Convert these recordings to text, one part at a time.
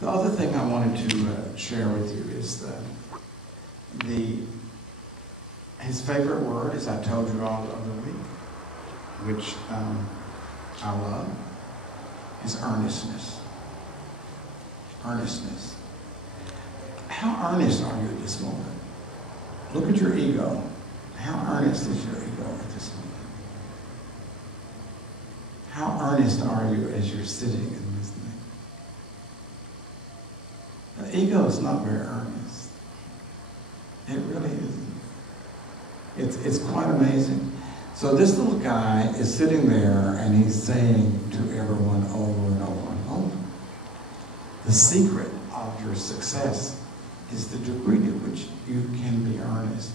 The other thing I wanted to share with you is his favorite word, as I told you all the other week, which I love, is earnestness. Earnestness. How earnest are you at this moment? Look at your ego. How earnest is your ego at this moment? How earnest are you as you're sitting and listening? The ego is not very earnest. It really isn't. It's quite amazing. So this little guy is sitting there and he's saying to everyone over and over and over, the secret of your success is the degree to which you can be earnest.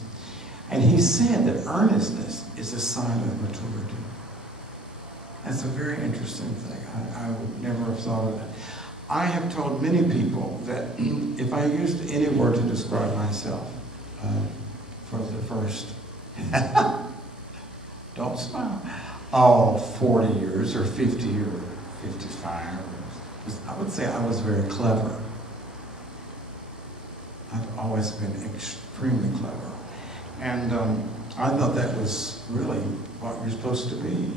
And he said that earnestness is a sign of maturity. That's a very interesting thing. I would never have thought of that. I have told many people that if I used any word to describe myself for the first, don't smile, 40 years or 50 or 55, I would say I was very clever. I've always been extremely clever. And I thought that was really what you're supposed to be.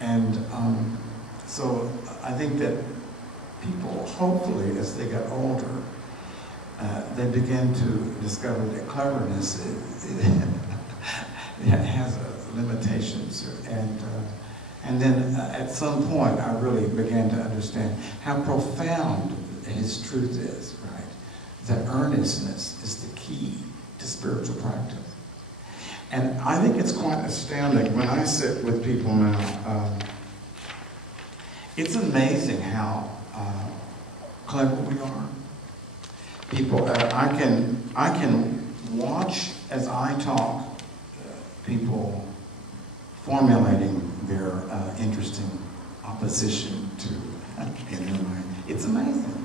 And so I think that people, hopefully, as they get older, they begin to discover that cleverness it has limitations. And then at some point, I really began to understand how profound his truth is, right? That earnestness is the key to spiritual practice. And I think it's quite astounding when I sit with people now. It's amazing how clever we are. People, I can watch as I talk, people formulating their interesting opposition to in their mind. It's amazing.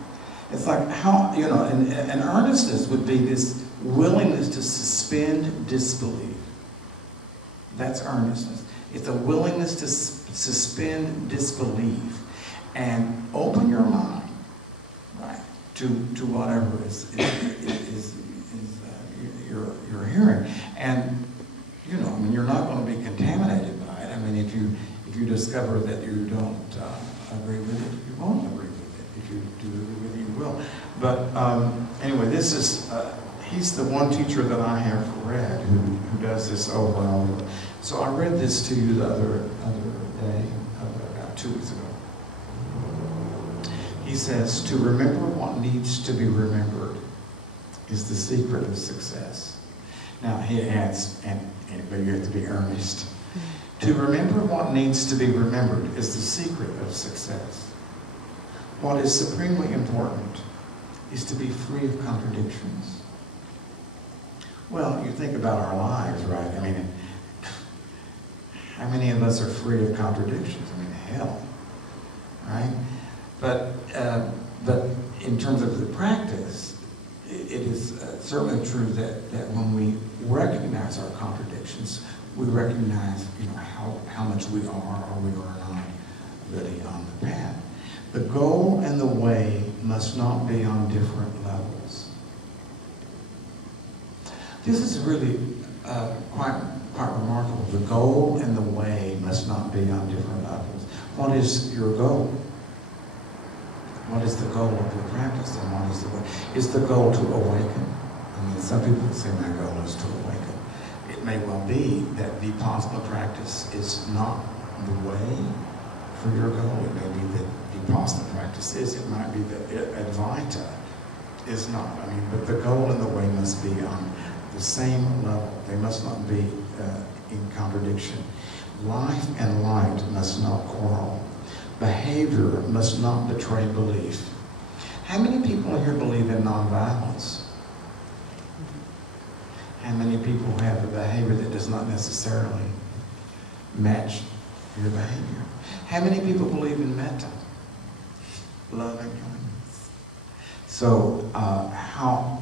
It's like how, and earnestness would be this willingness to suspend disbelief. That's earnestness. It's a willingness to suspend disbelief and open your mind, right, to whatever you're hearing. And you're not going to be contaminated by it. I mean, if you discover that you don't agree with it, you won't agree with it. If you do agree with it, you will. But anyway, this is. He's the one teacher that I have read who does this over and over. So I read this to you the other day, about 2 weeks ago. He says, to remember what needs to be remembered is the secret of success. Now he adds, but you have to be earnest. To remember what needs to be remembered is the secret of success. What is supremely important is to be free of contradictions. Well, you think about our lives, right? I mean, how many of us are free of contradictions? I mean, hell, right? But in terms of the practice, it is certainly true that when we recognize our contradictions, we recognize, how much we are or we are not really on the path. The goal and the way must not be on different levels. This is really quite remarkable. The goal and the way must not be on different levels. What is your goal? What is the goal of your practice, and what is the way? Is the goal to awaken? I mean, some people say my goal is to awaken. It may well be that Vipassana practice is not the way for your goal. It may be that Vipassana practice is. It might be that Advaita is not. I mean, but the goal and the way must be on the same level. They must not be in contradiction. Life and light must not quarrel. Behavior must not betray belief. How many people here believe in nonviolence? How many people have a behavior that does not necessarily match your behavior? How many people believe in metta? Love and kindness. So how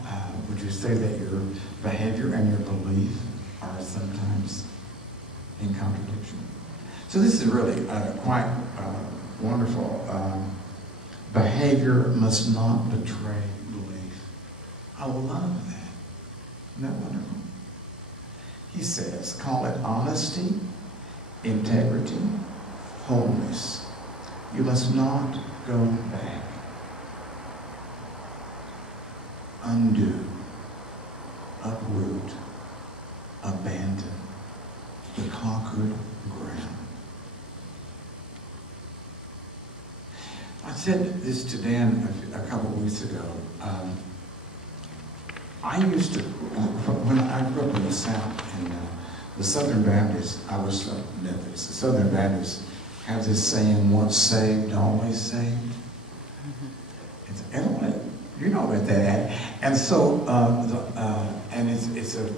would you say that your behavior and your belief are sometimes in contradiction? So this is really quite wonderful Behavior must not betray belief. I love that. Isn't that wonderful? He says, call it honesty, integrity, wholeness. You must not go back. Undo, uproot, abandon the conquered ground. I said this to Dan a couple of weeks ago. I used to, when I grew up in the South, in the Southern Baptists, I was from Memphis. The Southern Baptists have this saying, once saved, always saved. It's, you know about that. And so, and it's a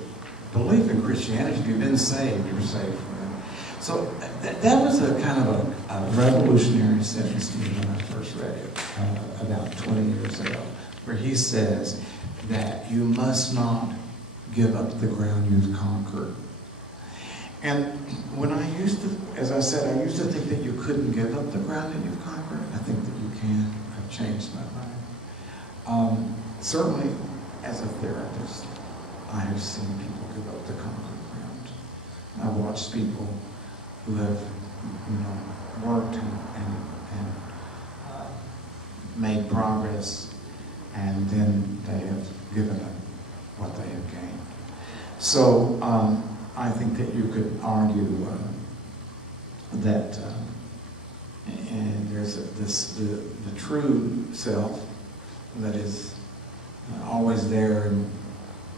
belief in Christianity. If you've been saved, you're saved forever. So that was a kind of a revolutionary sentence to me when I first read it about 20 years ago, where he says that you must not give up the ground you've conquered. And when I used to, as I said, I used to think that you couldn't give up the ground that you've conquered. I think that you can. I've changed my mind. Certainly, as a therapist, I have seen people give up the conquered ground. I've watched people who have, worked and made progress, and then they have given up what they have gained. So I think that you could argue that and there's the true self that is always there and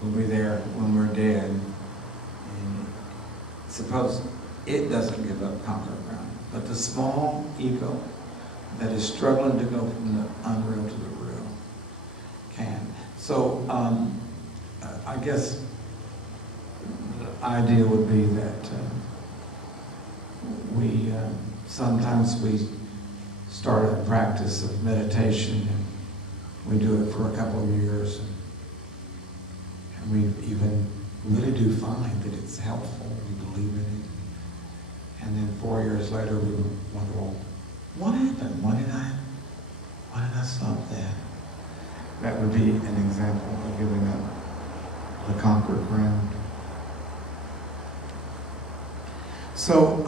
will be there when we're dead. And suppose it doesn't give up conquered ground, but the small ego that is struggling to go from the unreal to the real can. So I guess the idea would be that sometimes we start a practice of meditation and we do it for a couple of years and we even really do find that it's helpful. We believe in it. And then 4 years later we wonder, well, what happened? Why did I stop that? That would be an example of giving up the conquered ground. So